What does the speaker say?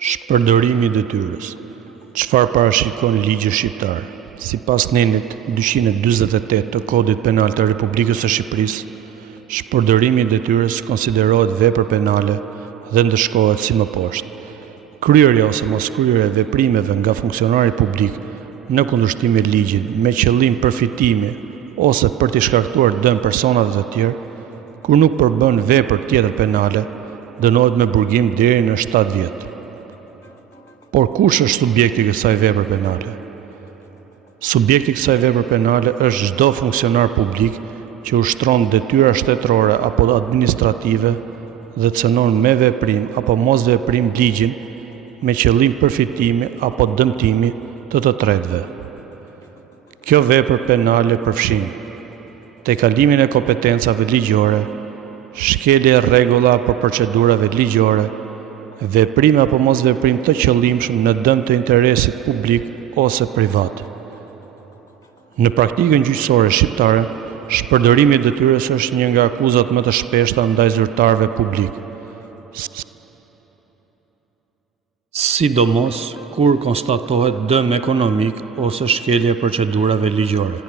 Shpërdorimi i detyrës. Çfarë parashikon ligji shqiptar? Sipas nenit 248 të Kodit Penal të Republikës së Shqipërisë, shpërdorimi i detyrës konsiderohet vepër penale dhe ndëshkohet si më poshtë. Kryerja ose moskryerja e veprimeve nga funksionari publik në kundërshtim me ligjin me qëllim përfitimi ose për t'i shkaktuar dëm personave të tjerë, kur nuk përbën vepër tjetër penale, dënohet me burgim deri në 7 vjet. Por kush është subjekti i kësaj vepre penale? Subjekti i kësaj vepre penale është çdo funksionar publik që ushtron detyra shtetërore apo administrative dhe cënon me veprim apo mos veprim ligjin me qëllim përfitimi apo dëmtimi të tretëve. Kjo vepër penale përfshin tejkalimin e kompetencave ligjore, shkelje rregulla për procedurave ligjore, veprim apo mos veprim të qëllimshëm në dëm të interesit publik ose privat. Në praktikën gjyqësore shqiptare, shpërdorimi i detyrës është një nga akuzat më të shpeshta ndaj zyrtarëve publik, sidomos kur konstatohet dëm ekonomik ose shkelje e procedurave ligjore.